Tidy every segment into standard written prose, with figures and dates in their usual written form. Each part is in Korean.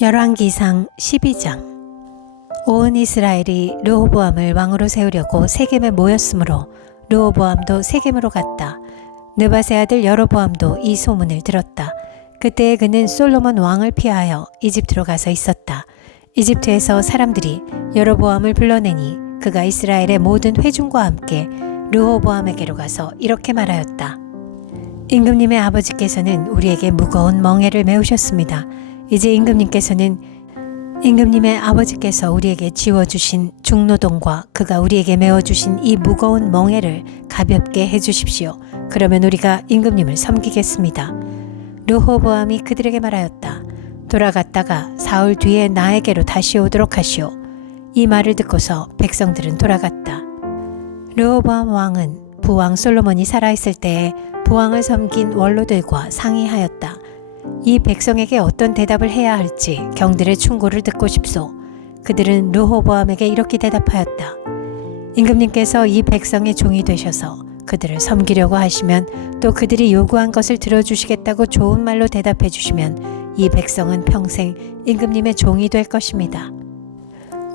열왕기상 12장. 온 이스라엘이 르호보암을 왕으로 세우려고 세겜에 모였으므로 르호보암도 세겜으로 갔다. 느밧의 아들 여로보암도 이 소문을 들었다. 그때에 그는 솔로몬 왕을 피하여 이집트로 가서 있었다. 이집트에서 사람들이 여로보암을 불러내니 그가 이스라엘의 모든 회중과 함께 르호보암에게로 가서 이렇게 말하였다. 임금님의 아버지께서는 우리에게 무거운 멍에를 메우셨습니다. 이제 임금님의 아버지께서 우리에게 지워주신 중노동과 그가 우리에게 메워주신 이 무거운 멍에를 가볍게 해주십시오. 그러면 우리가 임금님을 섬기겠습니다. 르호보암이 그들에게 말하였다. 돌아갔다가 사흘 뒤에 나에게로 다시 오도록 하시오. 이 말을 듣고서 백성들은 돌아갔다. 르호보암 왕은 부왕 솔로몬이 살아있을 때에 부왕을 섬긴 원로들과 상의하였다. 이 백성에게 어떤 대답을 해야 할지 경들의 충고를 듣고 싶소. 그들은 르호보암에게 이렇게 대답하였다. 임금님께서 이 백성의 종이 되셔서 그들을 섬기려고 하시면 또 그들이 요구한 것을 들어주시겠다고 좋은 말로 대답해 주시면 이 백성은 평생 임금님의 종이 될 것입니다.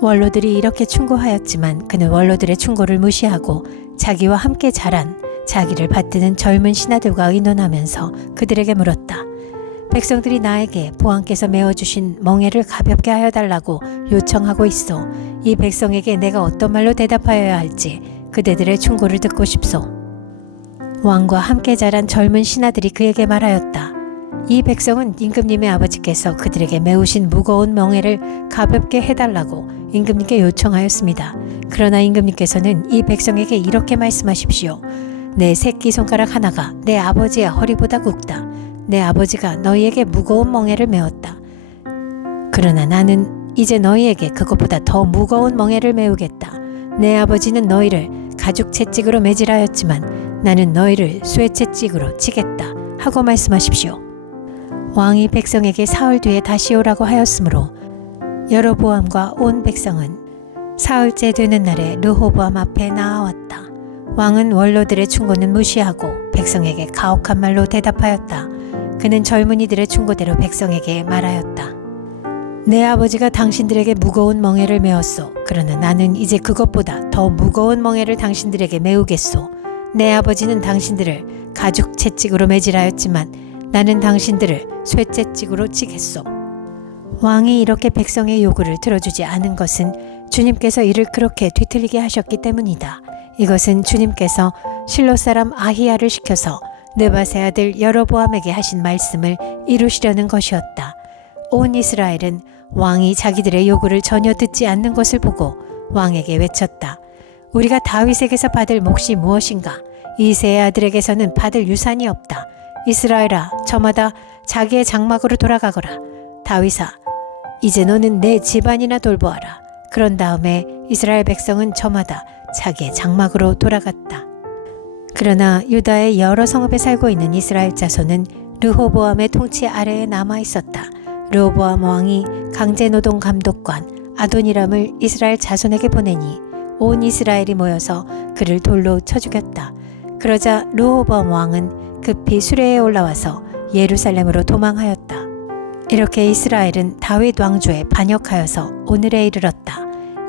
원로들이 이렇게 충고하였지만 그는 원로들의 충고를 무시하고 자기와 함께 자란 자기를 받드는 젊은 신하들과 의논하면서 그들에게 물었다. 백성들이 나에게 부왕께서 메워주신 멍에를 가볍게 하여 달라고 요청하고 있어. 이 백성에게 내가 어떤 말로 대답하여야 할지 그대들의 충고를 듣고 싶소. 왕과 함께 자란 젊은 신하들이 그에게 말하였다. 이 백성은 임금님의 아버지께서 그들에게 메우신 무거운 멍에를 가볍게 해달라고 임금님께 요청하였습니다. 그러나 임금님께서는 이 백성에게 이렇게 말씀하십시오. 내 새끼손가락 하나가 내 아버지의 허리보다 굵다. 내 아버지가 너희에게 무거운 멍에를 메웠다. 그러나 나는 이제 너희에게 그것보다 더 무거운 멍에를 메우겠다. 내 아버지는 너희를 가죽 채찍으로 매질하였지만 나는 너희를 쇠 채찍으로 치겠다 하고 말씀하십시오. 왕이 백성에게 사흘 뒤에 다시 오라고 하였으므로 여로보암과 온 백성은 사흘째 되는 날에 르호보암 앞에 나아왔다. 왕은 원로들의 충고는 무시하고 백성에게 가혹한 말로 대답하였다. 그는 젊은이들의 충고대로 백성에게 말하였다. 내 아버지가 당신들에게 무거운 멍에를 메웠소. 그러나 나는 이제 그것보다 더 무거운 멍에를 당신들에게 메우겠소. 내 아버지는 당신들을 가죽 채찍으로 매질하였지만 나는 당신들을 쇠채찍으로 치겠소. 왕이 이렇게 백성의 요구를 들어주지 않은 것은 주님께서 이를 그렇게 뒤틀리게 하셨기 때문이다. 이것은 주님께서 실로 사람 아히야를 시켜서 느밧의 아들 여로보암에게 하신 말씀을 이루시려는 것이었다. 온 이스라엘은 왕이 자기들의 요구를 전혀 듣지 않는 것을 보고 왕에게 외쳤다. 우리가 다윗에게서 받을 몫이 무엇인가? 이새의 아들에게서는 받을 유산이 없다. 이스라엘아, 저마다 자기의 장막으로 돌아가거라. 다윗아, 이제 너는 내 집안이나 돌보아라. 그런 다음에 이스라엘 백성은 저마다 자기의 장막으로 돌아갔다. 그러나 유다의 여러 성읍에 살고 있는 이스라엘 자손은 르호보암의 통치 아래에 남아 있었다. 르호보암 왕이 강제노동 감독관 아도니람을 이스라엘 자손에게 보내니 온 이스라엘이 모여서 그를 돌로 쳐 죽였다. 그러자 르호보암 왕은 급히 수레에 올라와서 예루살렘으로 도망하였다. 이렇게 이스라엘은 다윗 왕조에 반역하여서 오늘에 이르렀다.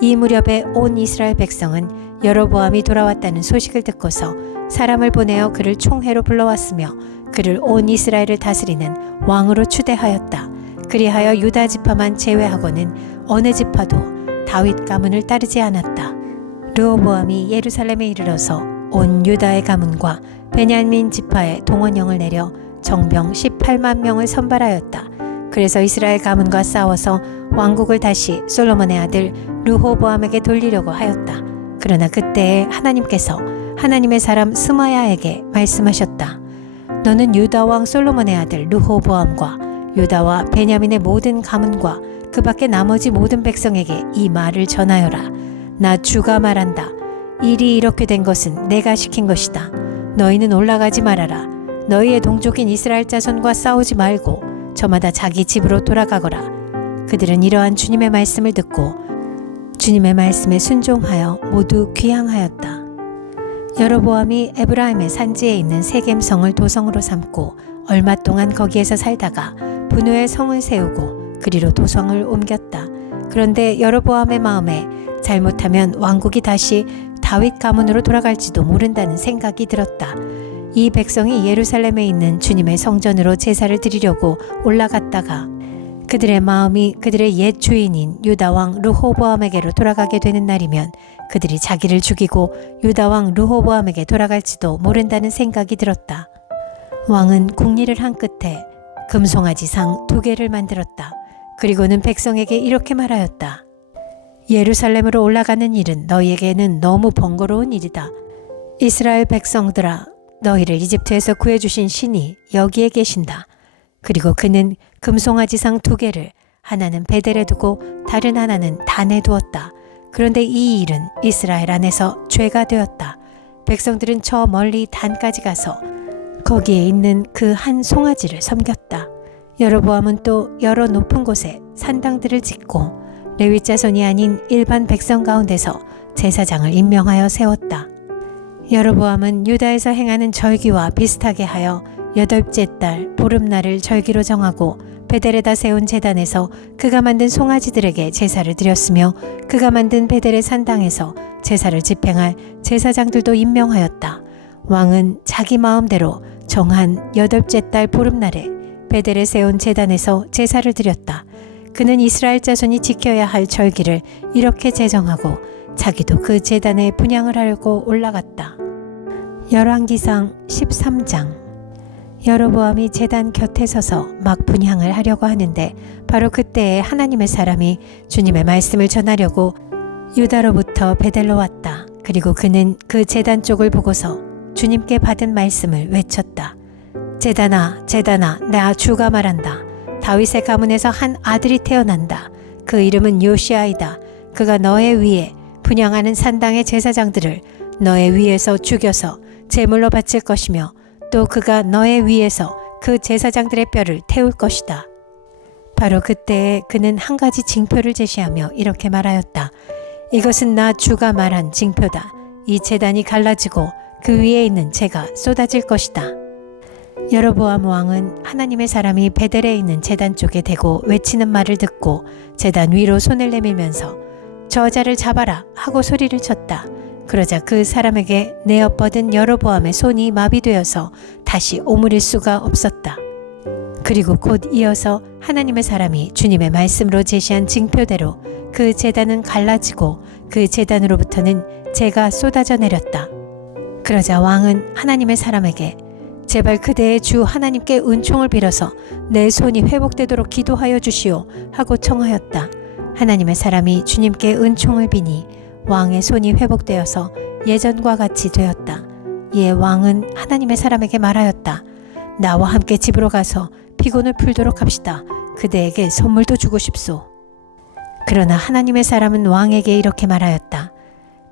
이 무렵에 온 이스라엘 백성은 여로보암이 돌아왔다는 소식을 듣고서 사람을 보내어 그를 총회로 불러왔으며 그를 온 이스라엘을 다스리는 왕으로 추대하였다. 그리하여 유다 지파만 제외하고는 어느 지파도 다윗 가문을 따르지 않았다. 르호보암이 예루살렘에 이르러서 온 유다의 가문과 베냐민 지파의 동원령을 내려 정병 18만 명을 선발하였다. 그래서 이스라엘 가문과 싸워서 왕국을 다시 솔로몬의 아들 르호보암에게 돌리려고 하였다. 그러나 그때에 하나님께서 하나님의 사람 스마야에게 말씀하셨다. 너는 유다 왕 솔로몬의 아들 르호보암과 유다와 베냐민의 모든 가문과 그 밖에 나머지 모든 백성에게 이 말을 전하여라. 나 주가 말한다. 일이 이렇게 된 것은 내가 시킨 것이다. 너희는 올라가지 말아라. 너희의 동족인 이스라엘 자손과 싸우지 말고 저마다 자기 집으로 돌아가거라. 그들은 이러한 주님의 말씀을 듣고 주님의 말씀에 순종하여 모두 귀향하였다. 여로보암이 에브라임의 산지에 있는 세겜성을 도성으로 삼고 얼마 동안 거기에서 살다가 분우의 성을 세우고 그리로 도성을 옮겼다. 그런데 여로보암의 마음에 잘못하면 왕국이 다시 다윗 가문으로 돌아갈지도 모른다는 생각이 들었다. 이 백성이 예루살렘에 있는 주님의 성전으로 제사를 드리려고 올라갔다가 그들의 마음이 그들의 옛 주인인 유다왕 르호보암에게로 돌아가게 되는 날이면 그들이 자기를 죽이고 유다왕 르호보암에게 돌아갈지도 모른다는 생각이 들었다. 왕은 궁리를 한 끝에 금송아지상 2개를 만들었다. 그리고는 백성에게 이렇게 말하였다. 예루살렘으로 올라가는 일은 너희에게는 너무 번거로운 일이다. 이스라엘 백성들아, 너희를 이집트에서 구해주신 신이 여기에 계신다. 그리고 그는 금송아지상 2개를 하나는 베델에 두고 다른 하나는 단에 두었다. 그런데 이 일은 이스라엘 안에서 죄가 되었다. 백성들은 저 멀리 단까지 가서 거기에 있는 그 한 송아지를 섬겼다. 여로보암은 또 여러 높은 곳에 산당들을 짓고 레위 자손이 아닌 일반 백성 가운데서 제사장을 임명하여 세웠다. 여로보암은 유다에서 행하는 절기와 비슷하게 하여 8째 달 보름날을 절기로 정하고 베델에다 세운 제단에서 그가 만든 송아지들에게 제사를 드렸으며 그가 만든 베델의 산당에서 제사를 집행할 제사장들도 임명하였다. 왕은 자기 마음대로 정한 8째 달 보름날에 베델에 세운 제단에서 제사를 드렸다. 그는 이스라엘 자손이 지켜야 할 절기를 이렇게 제정하고 자기도 그 제단에 분향을 하려고 올라갔다. 열왕기상 13장. 여로보암이 제단 곁에 서서 막 분향을 하려고 하는데 바로 그때에 하나님의 사람이 주님의 말씀을 전하려고 유다로부터 베델로 왔다. 그리고 그는 그 제단 쪽을 보고서 주님께 받은 말씀을 외쳤다. 제단아, 제단아, 나 주가 말한다. 다윗의 가문에서 한 아들이 태어난다. 그 이름은 요시아이다. 그가 너의 위에 분향하는 산당의 제사장들을 너의 위에서 죽여서 제물로 바칠 것이며 또 그가 너의 위에서 그 제사장들의 뼈를 태울 것이다. 바로 그때에 그는 한 가지 징표를 제시하며 이렇게 말하였다. 이것은 나 주가 말한 징표다. 이 제단이 갈라지고 그 위에 있는 재가 쏟아질 것이다. 여로보암 왕은 하나님의 사람이 베델에 있는 제단 쪽에 대고 외치는 말을 듣고 제단 위로 손을 내밀면서 저자를 잡아라 하고 소리를 쳤다. 그러자 그 사람에게 내어뻗은 여로보암의 손이 마비되어서 다시 오므릴 수가 없었다. 그리고 곧 이어서 하나님의 사람이 주님의 말씀으로 제시한 징표대로 그 제단은 갈라지고 그 제단으로부터는 재가 쏟아져 내렸다. 그러자 왕은 하나님의 사람에게 제발 그대의 주 하나님께 은총을 빌어서 내 손이 회복되도록 기도하여 주시오 하고 청하였다. 하나님의 사람이 주님께 은총을 비니 왕의 손이 회복되어서 예전과 같이 되었다. 이에 왕은 하나님의 사람에게 말하였다. 나와 함께 집으로 가서 피곤을 풀도록 합시다. 그대에게 선물도 주고 싶소. 그러나 하나님의 사람은 왕에게 이렇게 말하였다.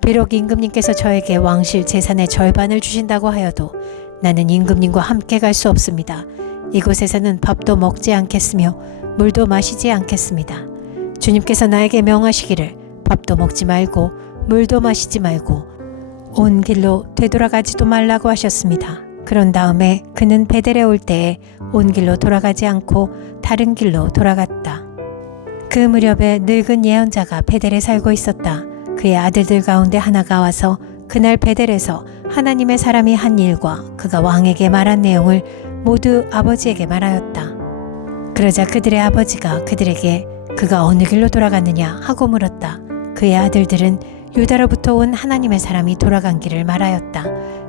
비록 임금님께서 저에게 왕실 재산의 절반을 주신다고 하여도 나는 임금님과 함께 갈 수 없습니다. 이곳에서는 밥도 먹지 않겠으며 물도 마시지 않겠습니다. 주님께서 나에게 명하시기를 밥도 먹지 말고 물도 마시지 말고 온 길로 되돌아가지도 말라고 하셨습니다. 그런 다음에 그는 베델에 올 때에 온 길로 돌아가지 않고 다른 길로 돌아갔다. 그 무렵에 늙은 예언자가 베델에 살고 있었다. 그의 아들들 가운데 하나가 와서 그날 베델에서 하나님의 사람이 한 일과 그가 왕에게 말한 내용을 모두 아버지에게 말하였다. 그러자 그들의 아버지가 그들에게 그가 어느 길로 돌아갔느냐 하고 물었다. 그의 아들들은 유다로부터 온 하나님의 사람이 돌아간 길을 말하였다.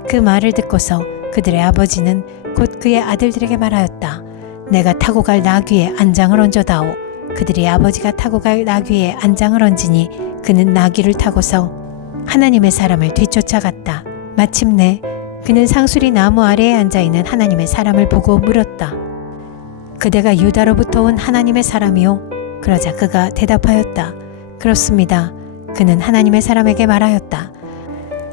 그 말을 듣고서 그들의 아버지는 곧 그의 아들들에게 말하였다. 내가 타고 갈 나귀에 안장을 얹어다오. 그들이 아버지가 타고 갈 나귀에 안장을 얹으니 그는 나귀를 타고서 하나님의 사람을 뒤쫓아갔다. 마침내 그는 상수리 나무 아래에 앉아있는 하나님의 사람을 보고 물었다. 그대가 유다로부터 온 하나님의 사람이요? 그러자 그가 대답하였다. 그렇습니다. 그는 하나님의 사람에게 말하였다.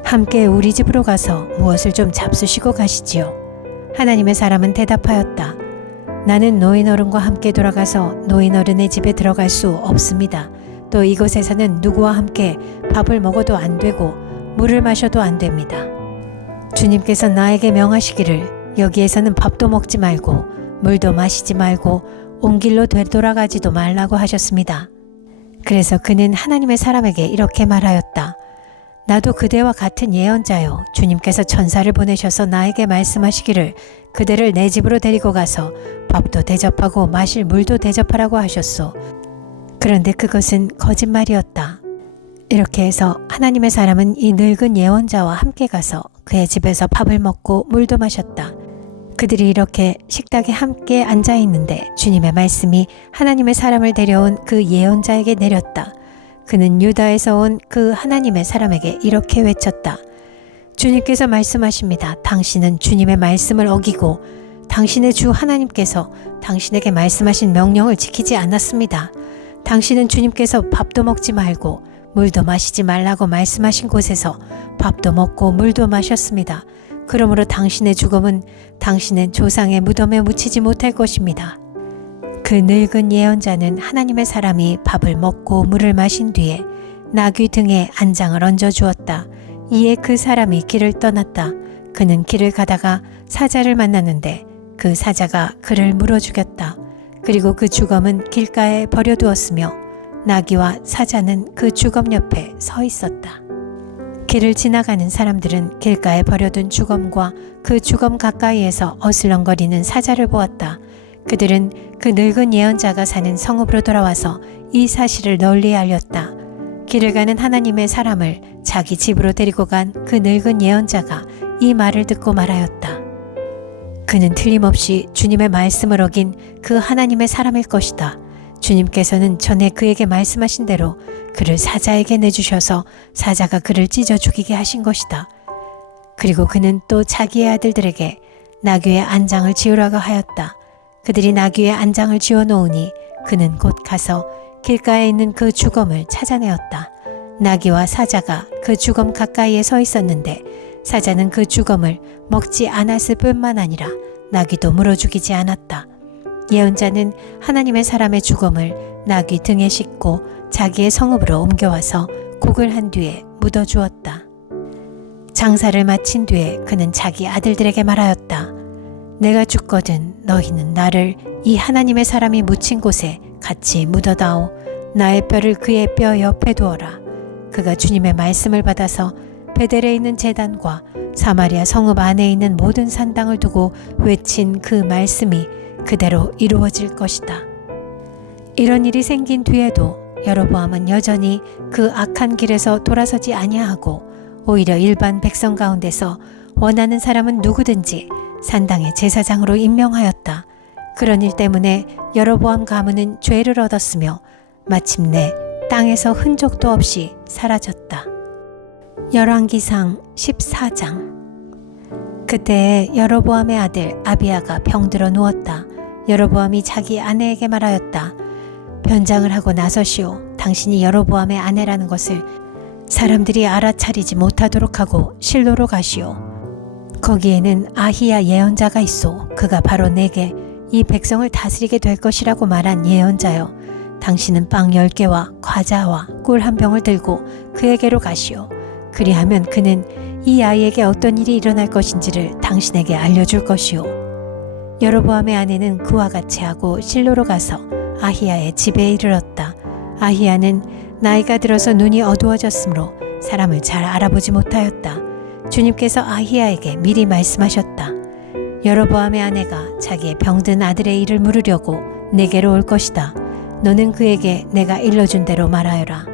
함께 우리 집으로 가서 무엇을 좀 잡수시고 가시지요. 하나님의 사람은 대답하였다. 나는 노인어른과 함께 돌아가서 노인어른의 집에 들어갈 수 없습니다. 또 이곳에서는 누구와 함께 밥을 먹어도 안 되고 물을 마셔도 안 됩니다. 주님께서 나에게 명하시기를 여기에서는 밥도 먹지 말고 물도 마시지 말고 온 길로 되돌아가지도 말라고 하셨습니다. 그래서 그는 하나님의 사람에게 이렇게 말하였다. 나도 그대와 같은 예언자요. 주님께서 천사를 보내셔서 나에게 말씀하시기를 그대를 내 집으로 데리고 가서 밥도 대접하고 마실 물도 대접하라고 하셨소. 그런데 그것은 거짓말이었다. 이렇게 해서 하나님의 사람은 이 늙은 예언자와 함께 가서 그의 집에서 밥을 먹고 물도 마셨다. 그들이 이렇게 식탁에 함께 앉아 있는데 주님의 말씀이 하나님의 사람을 데려온 그 예언자에게 내렸다. 그는 유다에서 온 그 하나님의 사람에게 이렇게 외쳤다. 주님께서 말씀하십니다. 당신은 주님의 말씀을 어기고 당신의 주 하나님께서 당신에게 말씀하신 명령을 지키지 않았습니다. 당신은 주님께서 밥도 먹지 말고 물도 마시지 말라고 말씀하신 곳에서 밥도 먹고 물도 마셨습니다. 그러므로 당신의 죽음은 당신의 조상의 무덤에 묻히지 못할 것입니다. 그 늙은 예언자는 하나님의 사람이 밥을 먹고 물을 마신 뒤에 나귀 등에 안장을 얹어 주었다. 이에 그 사람이 길을 떠났다. 그는 길을 가다가 사자를 만났는데 그 사자가 그를 물어 죽였다. 그리고 그 주검은 길가에 버려두었으며 나귀와 사자는 그 주검 옆에 서 있었다. 길을 지나가는 사람들은 길가에 버려둔 주검과 그 주검 가까이에서 어슬렁거리는 사자를 보았다. 그들은 그 늙은 예언자가 사는 성읍으로 돌아와서 이 사실을 널리 알렸다. 길을 가는 하나님의 사람을 자기 집으로 데리고 간 그 늙은 예언자가 이 말을 듣고 말하였다. 그는 틀림없이 주님의 말씀을 어긴 그 하나님의 사람일 것이다. 주님께서는 전에 그에게 말씀하신 대로 그를 사자에게 내주셔서 사자가 그를 찢어 죽이게 하신 것이다. 그리고 그는 또 자기의 아들들에게 나귀의 안장을 지으라고 하였다. 그들이 나귀의 안장을 지어 놓으니 그는 곧 가서 길가에 있는 그 주검을 찾아내었다. 나귀와 사자가 그 주검 가까이에 서 있었는데 사자는 그 주검을 먹지 않았을 뿐만 아니라 나귀도 물어 죽이지 않았다. 예언자는 하나님의 사람의 주검을 나귀 등에 싣고 자기의 성읍으로 옮겨와서 곡을 한 뒤에 묻어 주었다. 장사를 마친 뒤에 그는 자기 아들들에게 말하였다. 내가 죽거든 너희는 나를 이 하나님의 사람이 묻힌 곳에 같이 묻어다오. 나의 뼈를 그의 뼈 옆에 두어라. 그가 주님의 말씀을 받아서 베델에 있는 제단과 사마리아 성읍 안에 있는 모든 산당을 두고 외친 그 말씀이 그대로 이루어질 것이다. 이런 일이 생긴 뒤에도 여로보암은 여전히 그 악한 길에서 돌아서지 아니하고 오히려 일반 백성 가운데서 원하는 사람은 누구든지 산당의 제사장으로 임명하였다. 그런 일 때문에 여로보암 가문은 죄를 얻었으며 마침내 땅에서 흔적도 없이 사라졌다. 열왕기상 14장. 그때에 여로보암의 아들 아비야가 병들어 누웠다. 여로보암이 자기 아내에게 말하였다. 변장을 하고 나서시오. 당신이 여로보암의 아내라는 것을 사람들이 알아차리지 못하도록 하고 실로로 가시오. 거기에는 아히야 예언자가 있소. 그가 바로 내게 이 백성을 다스리게 될 것이라고 말한 예언자여. 당신은 빵 10개와 과자와 꿀 한 병을 들고 그에게로 가시오. 그리하면 그는 이 아이에게 어떤 일이 일어날 것인지를 당신에게 알려줄 것이오. 여로보암의 아내는 그와 같이 하고 실로로 가서 아히야의 집에 이르렀다. 아히야는 나이가 들어서 눈이 어두워졌으므로 사람을 잘 알아보지 못하였다. 주님께서 아히야에게 미리 말씀하셨다. 여로보암의 아내가 자기의 병든 아들의 일을 물으려고 내게로 올 것이다. 너는 그에게 내가 일러준 대로 말하여라.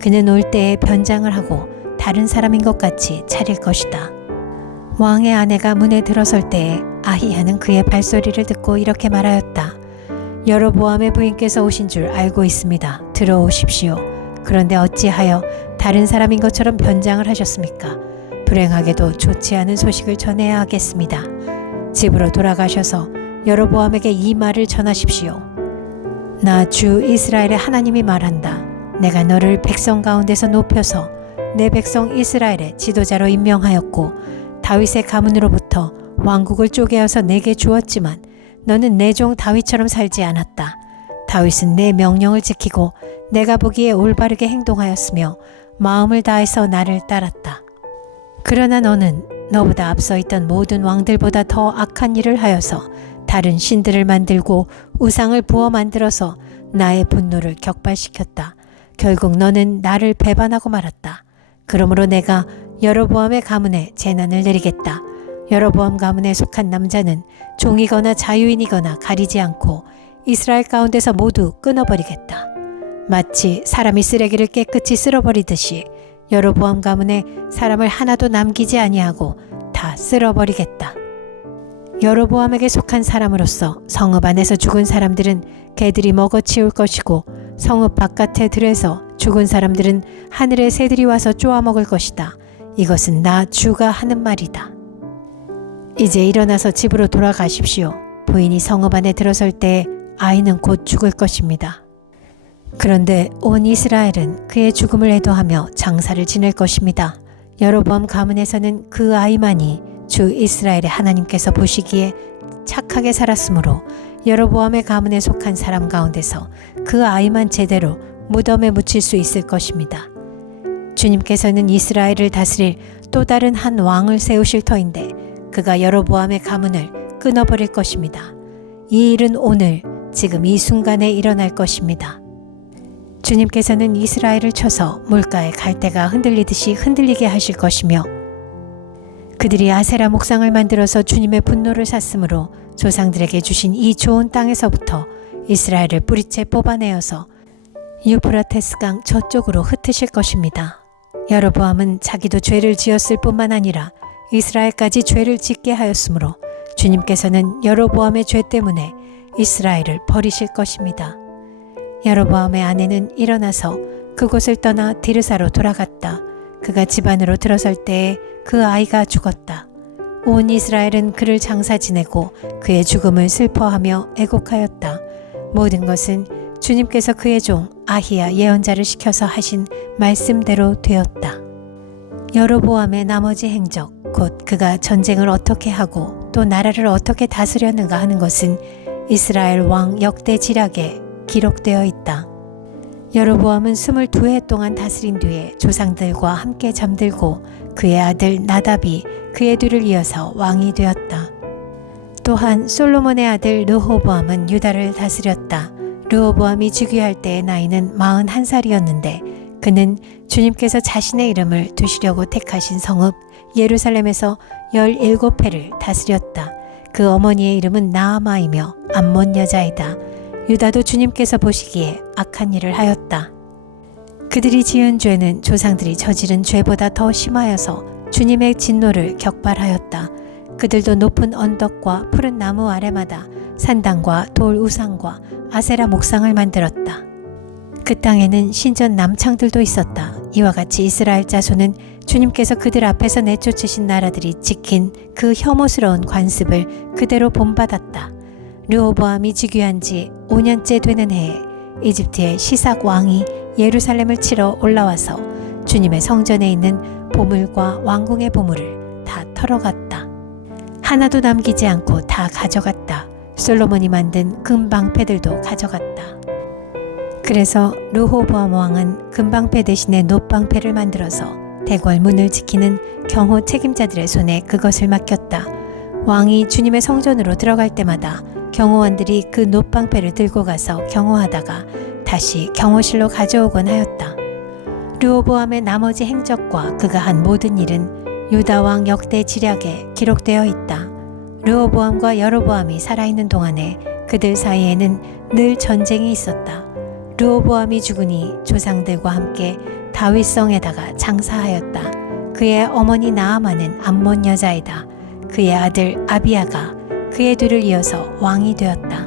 그는 올 때에 변장을 하고 다른 사람인 것 같이 차릴 것이다. 왕의 아내가 문에 들어설 때에 아히야는 그의 발소리를 듣고 이렇게 말하였다. 여로보암의 부인께서 오신 줄 알고 있습니다. 들어오십시오. 그런데 어찌하여 다른 사람인 것처럼 변장을 하셨습니까? 불행하게도 좋지 않은 소식을 전해야 하겠습니다. 집으로 돌아가셔서 여로보암에게 이 말을 전하십시오. 나 주 이스라엘의 하나님이 말한다. 내가 너를 백성 가운데서 높여서 내 백성 이스라엘의 지도자로 임명하였고 다윗의 가문으로부터 왕국을 쪼개어서 내게 주었지만 너는 내 종 다윗처럼 살지 않았다. 다윗은 내 명령을 지키고 내가 보기에 올바르게 행동하였으며 마음을 다해서 나를 따랐다. 그러나 너는 너보다 앞서 있던 모든 왕들보다 더 악한 일을 하여서 다른 신들을 만들고 우상을 부어 만들어서 나의 분노를 격발시켰다. 결국 너는 나를 배반하고 말았다. 그러므로 내가 여로보암의 가문에 재난을 내리겠다. 여로보암 가문에 속한 남자는 종이거나 자유인이거나 가리지 않고 이스라엘 가운데서 모두 끊어버리겠다. 마치 사람이 쓰레기를 깨끗이 쓸어버리듯이 여로보암 가문에 사람을 하나도 남기지 아니하고 다 쓸어버리겠다. 여로보암에게 속한 사람으로서 성읍 안에서 죽은 사람들은 개들이 먹어치울 것이고 성읍 바깥의 들에서 죽은 사람들은 하늘의 새들이 와서 쪼아먹을 것이다. 이것은 나 주가 하는 말이다. 이제 일어나서 집으로 돌아가십시오. 부인이 성읍 안에 들어설 때 아이는 곧 죽을 것입니다. 그런데 온 이스라엘은 그의 죽음을 애도하며 장사를 지낼 것입니다. 여로보암 가문에서는 그 아이만이 주 이스라엘의 하나님께서 보시기에 착하게 살았으므로 여로보암의 가문에 속한 사람 가운데서 그 아이만 제대로 무덤에 묻힐 수 있을 것입니다. 주님께서는 이스라엘을 다스릴 또 다른 한 왕을 세우실 터인데 그가 여로보암의 가문을 끊어버릴 것입니다. 이 일은 오늘 지금 이 순간에 일어날 것입니다. 주님께서는 이스라엘을 쳐서 물가의 갈대가 흔들리듯이 흔들리게 하실 것이며 그들이 아세라 목상을 만들어서 주님의 분노를 샀으므로 조상들에게 주신 이 좋은 땅에서부터 이스라엘을 뿌리째 뽑아내어서 유프라테스 강 저쪽으로 흩으실 것입니다. 여로보암은 자기도 죄를 지었을 뿐만 아니라 이스라엘까지 죄를 짓게 하였으므로 주님께서는 여로보암의 죄 때문에 이스라엘을 버리실 것입니다. 여로보암의 아내는 일어나서 그곳을 떠나 디르사로 돌아갔다. 그가 집 안으로 들어설 때에 그 아이가 죽었다. 온 이스라엘은 그를 장사 지내고 그의 죽음을 슬퍼하며 애곡하였다. 모든 것은 주님께서 그의 종 아히야 예언자를 시켜서 하신 말씀대로 되었다. 여로보암의 나머지 행적, 곧 그가 전쟁을 어떻게 하고 또 나라를 어떻게 다스렸는가 하는 것은 이스라엘 왕 역대 지략에 기록되어 있다. 여로보암은 22해 동안 다스린 뒤에 조상들과 함께 잠들고 그의 아들 나답이 그의 뒤를 이어서 왕이 되었다. 또한 솔로몬의 아들 르호보암은 유다를 다스렸다. 르호보암이 즉위할 때의 나이는 41살이었는데 그는 주님께서 자신의 이름을 두시려고 택하신 성읍 예루살렘에서 17회를 다스렸다. 그 어머니의 이름은 나아마이며 암몬 여자이다. 유다도 주님께서 보시기에 악한 일을 하였다. 그들이 지은 죄는 조상들이 저지른 죄보다 더 심하여서 주님의 진노를 격발하였다. 그들도 높은 언덕과 푸른 나무 아래마다 산당과 돌 우상과 아세라 목상을 만들었다. 그 땅에는 신전 남창들도 있었다. 이와 같이 이스라엘 자손은 주님께서 그들 앞에서 내쫓으신 나라들이 지킨 그 혐오스러운 관습을 그대로 본받았다. 르호보암이 즉위한 지 5년째 되는 해에 이집트의 시삭 왕이 예루살렘을 치러 올라와서 주님의 성전에 있는 보물과 왕궁의 보물을 다 털어갔다. 하나도 남기지 않고 다 가져갔다. 솔로몬이 만든 금방패들도 가져갔다. 그래서 르호보암 왕은 금방패 대신에 놋방패를 만들어서 대궐 문을 지키는 경호 책임자들의 손에 그것을 맡겼다. 왕이 주님의 성전으로 들어갈 때마다 경호원들이 그 놋방패를 들고 가서 경호하다가 다시 경호실로 가져오곤 하였다. 르호보암의 나머지 행적과 그가 한 모든 일은 유다왕 역대 지략에 기록되어 있다. 르호보암과 여로보암이 살아있는 동안에 그들 사이에는 늘 전쟁이 있었다. 르호보암이 죽으니 조상들과 함께 다윗성에다가 장사하였다. 그의 어머니 나아마는 암몬 여자이다. 그의 아들 아비야가 그의 뒤를 이어서 왕이 되었다.